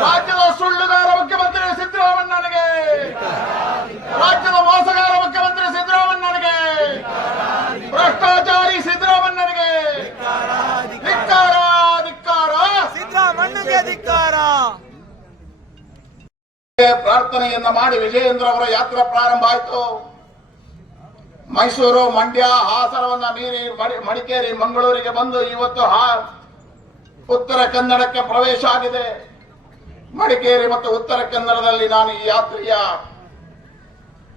ರಾಜ್ಯದ ಸುಳ್ಳುಗಾರ ಮುಖ್ಯಮಂತ್ರಿ ಸಿದ್ದರಾಮಣ್ಣನಿಗೆ ರಾಜ್ಯದ ಮೋಸಗಾರ ಮುಖ್ಯಮಂತ್ರಿ ಸಿದ್ದರಾಮಣ್ಣನಿಗೆ ಭ್ರಷ್ಟಾಚಾರಿ ಸಿದ್ದರಾಮಣ್ಣನಿಗೆ ಧಿಕ್ಕಾರ ಧಿಕ್ಕಾರ. ಸಿದ್ದರಾಮಣ್ಣಗೆ ಧಿಕ್ಕಾರ. ಪ್ರಾರ್ಥನೆಯನ್ನ ಮಾಡಿ ವಿಜಯೇಂದ್ರ ಅವರ ಯಾತ್ರೆ ಪ್ರಾರಂಭ ಆಯಿತು. ಮೈಸೂರು ಮಂಡ್ಯ ಹಾಸನವನ್ನ ಮೀರಿ ಮಡಿ- ಮಡಿಕೇರಿ ಮಂಗಳೂರಿಗೆ ಬಂದು ಇವತ್ತು ಉತ್ತರ ಕನ್ನಡಕ್ಕೆ ಪ್ರವೇಶ ಆಗಿದೆ. ಮಡಿಕೇರಿ ಮತ್ತು ಉತ್ತರ ಕನ್ನಡದಲ್ಲಿ ನಾನು ಈ ಯಾತ್ರೆಯ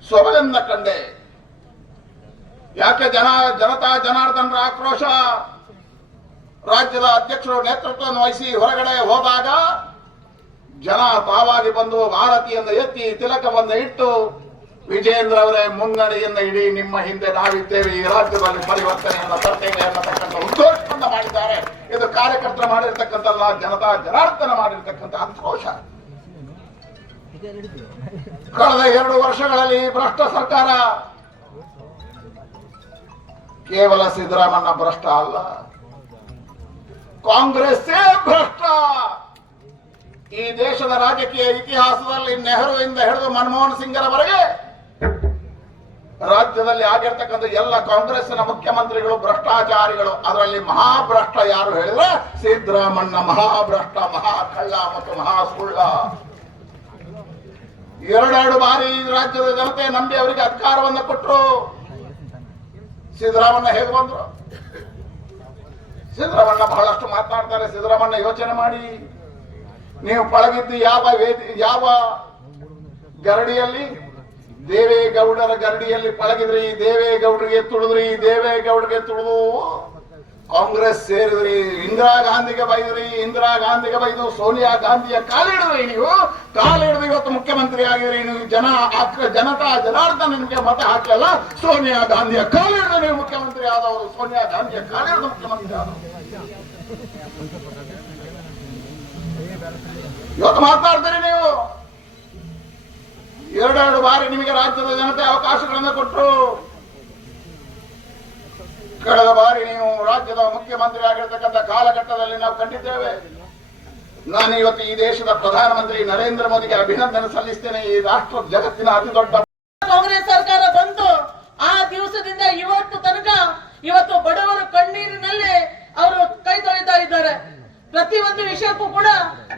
ಸೊಬಗನ್ನ ಕಂಡೆ. ಯಾಕೆ ಜನ, ಜನತಾ ಜನಾರ್ದನರ ಆಕ್ರೋಶ? ರಾಜ್ಯದ ಅಧ್ಯಕ್ಷರು ನೇತೃತ್ವವನ್ನು ವಹಿಸಿ ಹೊರಗಡೆ ಹೋದಾಗ ಜನ ತಾವಾಗಿ ಬಂದು ಭಾರತೀಯನ್ನ ಎತ್ತಿ ತಿಲಕವನ್ನು ಇಟ್ಟು ವಿಜೇಂದ್ರ ಅವರೇ ಮುನ್ನಡೆಯನ್ನು ಇಡೀ ನಿಮ್ಮ ಹಿಂದೆ ನಾವಿದ್ದೇವೆ. ಈ ರಾಜ್ಯದಲ್ಲಿ ಪರಿವರ್ತನೆಯನ್ನು ತರ್ತೇವೆ ಅನ್ನತಕ್ಕಂಥ ಕಾರ್ಯಕರ್ತರು ಮಾಡಿರ್ತಕ್ಕಂಥಲ್ಲ, ಜನತಾ ಜನಾರ್ದನ ಮಾಡಿರ್ತಕ್ಕಂಥ ಆಕ್ರೋಶ ಕಳೆದ ಎರಡು ವರ್ಷಗಳಲ್ಲಿ ಭ್ರಷ್ಟ ಸರ್ಕಾರ. ಕೇವಲ ಸಿದ್ದರಾಮಣ್ಣ ಭ್ರಷ್ಟ ಅಲ್ಲ. ಕಾಂಗ್ರೆಸ್ಸೇ ಭ್ರಷ್ಟ. ಈ ದೇಶದ ರಾಜಕೀಯ ಇತಿಹಾಸದಲ್ಲಿ ನೆಹರುವಿಂದ ಹಿಡಿದು ಮನಮೋಹನ್ ಸಿಂಗರವರೆಗೆ ರಾಜ್ಯದಲ್ಲಿ ಆಗಿರ್ತಕ್ಕಂಥ ಎಲ್ಲ ಕಾಂಗ್ರೆಸ್ನ ಮುಖ್ಯಮಂತ್ರಿಗಳು, ಭ್ರಷ್ಟಾಚಾರಿಗಳು, ಅದರಲ್ಲಿ ಮಹಾಭ್ರಷ್ಟ ಯಾರು ಹೇಳಿದ್ರೆ ಸಿದ್ದರಾಮಣ್ಣ ಮಹಾಭ್ರಷ್ಟ ಮಹಾ ಕಳ್ಳ ಮತ್ತು ಮಹಾ ಸುಳ್ಳ ಎರಡೆರಡು ಬಾರಿ ರಾಜ್ಯದ ಜನತೆ ನಂಬಿ ಅವರಿಗೆ ಅಧಿಕಾರವನ್ನ ಕೊಟ್ಟರು ಸಿದ್ದರಾಮಣ್ಣ ಹೇಗೆ ಬಂದ್ರು? ಸಿದ್ದರಾಮಣ್ಣ ಬಹಳಷ್ಟು ಮಾತನಾಡ್ತಾರೆ. ಸಿದ್ದರಾಮಣ್ಣ ಯೋಚನೆ ಮಾಡಿ. ನೀವು ಪಳಗಿದ್ದು ಯಾವ ವೇದಿ, ಯಾವ ಗರಡಿಯಲ್ಲಿ ದೇವೇಗೌಡರ ಗರಡಿಯಲ್ಲಿ ಪಳಗಿದ್ರಿ, ದೇವೇಗೌಡರಿಗೆ ತುಳಿದ್ರಿ, ದೇವೇಗೌಡರಿಗೆ ತುಳಿದು ಕಾಂಗ್ರೆಸ್ ಸೇರಿದ್ರಿ, ಇಂದಿರಾ ಗಾಂಧಿಗೆ ಬೈದ್ರಿ, ಇಂದಿರಾ ಗಾಂಧಿಗೆ ಬೈದು ಸೋನಿಯಾ ಗಾಂಧಿಯ ಕಾಲಿಡಿದ್ರಿ ನೀವು. ಕಾಲಿಡಿದು ಇವತ್ತು ಮುಖ್ಯಮಂತ್ರಿ ಆಗಿದ್ರಿ, ನೀವು ಜನ ಜನತಾ, ಜನಾರ್ದನ ನಿಮಗೆ ಮತ ಹಾಕಲ್ಲ ಸೋನಿಯಾ ಗಾಂಧಿಯ ಕಾಲಿಡಿದು ನೀವು ಮುಖ್ಯಮಂತ್ರಿ ಆದವರು, ಸೋನಿಯಾ ಗಾಂಧಿಯ ಕಾಲಿಡಿದು ಮುಖ್ಯಮಂತ್ರಿ ಆದವರು. ಇವತ್ತು ಮಾತಾಡ್ತೀರಿ ನೀವು. ಎರಡೆರಡು ಬಾರಿ ನಿಮಗೆ ರಾಜ್ಯದ ಜನತೆ ಅವಕಾಶಗಳನ್ನು ಕೊಟ್ಟರು. ಕಳೆದ ಬಾರಿ ನೀವು ರಾಜ್ಯದ ಮುಖ್ಯಮಂತ್ರಿ ಆಗಿರತಕ್ಕಂಥ ಕಾಲಘಟ್ಟದಲ್ಲಿ ನಾವು ಕಂಡಿದ್ದೇವೆ. ನಾನು ಇವತ್ತು ಈ ದೇಶದ ಪ್ರಧಾನಮಂತ್ರಿ ನರೇಂದ್ರ ಮೋದಿಗೆ ಅಭಿನಂದನೆ ಸಲ್ಲಿಸ್ತೇನೆ. ಈ ರಾಷ್ಟ್ರ ಜಗತ್ತಿನ ಅತಿ ದೊಡ್ಡ ಕಾಂಗ್ರೆಸ್ ಸರ್ಕಾರ ಬಂತು ಆ ದಿವಸದಿಂದ ಇವತ್ತು ತನಕ ಇವತ್ತು ಬಡವರ ಕಣ್ಣೀರಿನಲ್ಲಿ ಅವರು ಕೈ ತೊಳಿತಾ ಇದ್ದಾರೆ. ಪ್ರತಿಯೊಂದು ವಿಷಯಕ್ಕೂ ಕೂಡ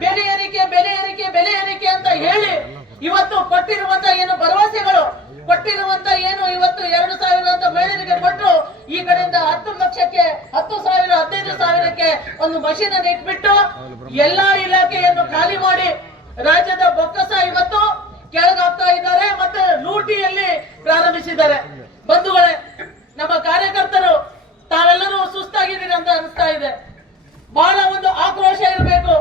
ಬೆಲೆ ಏರಿಕೆ ಬೆಲೆ ಏರಿಕೆ ಬೆಲೆ ಏರಿಕೆ ಅಂತ ಹೇಳಿ ಇವತ್ತು ಕೊಟ್ಟಿರುವಂತ ಏನು ಭರವಸೆಗಳು, ಕೊಟ್ಟಿರುವಂತ ಏನು ಇವತ್ತು ಎರಡು ಸಾವಿರ ಅಂತ ಮಹಿಳೆಯರಿಗೆ ಕೊಟ್ಟು ಈ ಕಡೆಯಿಂದ ಹತ್ತು ಲಕ್ಷಕ್ಕೆ, ಹತ್ತು ಸಾವಿರ, ಹದಿನೈದು ಸಾವಿರಕ್ಕೆ ಒಂದು ಮಷೀನ್ ಅನ್ನು ಇಟ್ಬಿಟ್ಟು ಎಲ್ಲಾ ಇಲಾಖೆಯನ್ನು ಖಾಲಿ ಮಾಡಿ ರಾಜ್ಯದ ಬೊಕ್ಕಸ ಇವತ್ತು ಕೆಳಗಾಗ್ತಾ ಇದ್ದಾರೆ ಮತ್ತೆ ಲೂಟಿಯಲ್ಲಿ ಪ್ರಾರಂಭಿಸಿದ್ದಾರೆ. ಬಂಧುಗಳೇ ನಮ್ಮ ಕಾರ್ಯಕರ್ತರು ತಾವೆಲ್ಲರೂ ಸುಸ್ತಾಗಿದ್ದೀರಿ ಅಂತ ಅನಿಸ್ತಾ ಇದೆ ಬಹಳ ಒಂದು ಆಕ್ರೋಶ ಇರಬೇಕು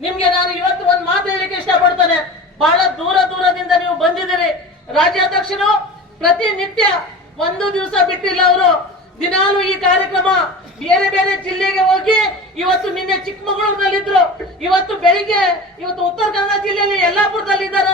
ನಿಮ್ಗೆ ನಾನು ಇವತ್ತು ಒಂದು ಮಾತು ಹೇಳಲಿಕ್ಕೆ ಇಷ್ಟಪಡ್ತೇನೆ ಬಹಳ ದೂರ ದೂರದಿಂದ ನೀವು ಬಂದಿದ್ದೀರಿ ರಾಜ್ಯಾಧ್ಯಕ್ಷರು ಪ್ರತಿನಿತ್ಯ ಒಂದು ದಿವಸ ಬಿಟ್ಟಿಲ್ಲ ಅವರು. ದಿನಾಲು ಈ ಕಾರ್ಯಕ್ರಮ ಬೇರೆ ಬೇರೆ ಜಿಲ್ಲೆಗೆ ಹೋಗಿ ಇವತ್ತು ನಿನ್ನೆ ಚಿಕ್ಕಮಗಳೂರಿನಲ್ಲಿದ್ರು. ಇವತ್ತು ಬೆಳಿಗ್ಗೆ, ಇವತ್ತು ಉತ್ತರ ಕನ್ನಡ ಜಿಲ್ಲೆಯಲ್ಲಿ ಯಲ್ಲಾಪುರದಲ್ಲಿ ಇದ್ದಾರೆ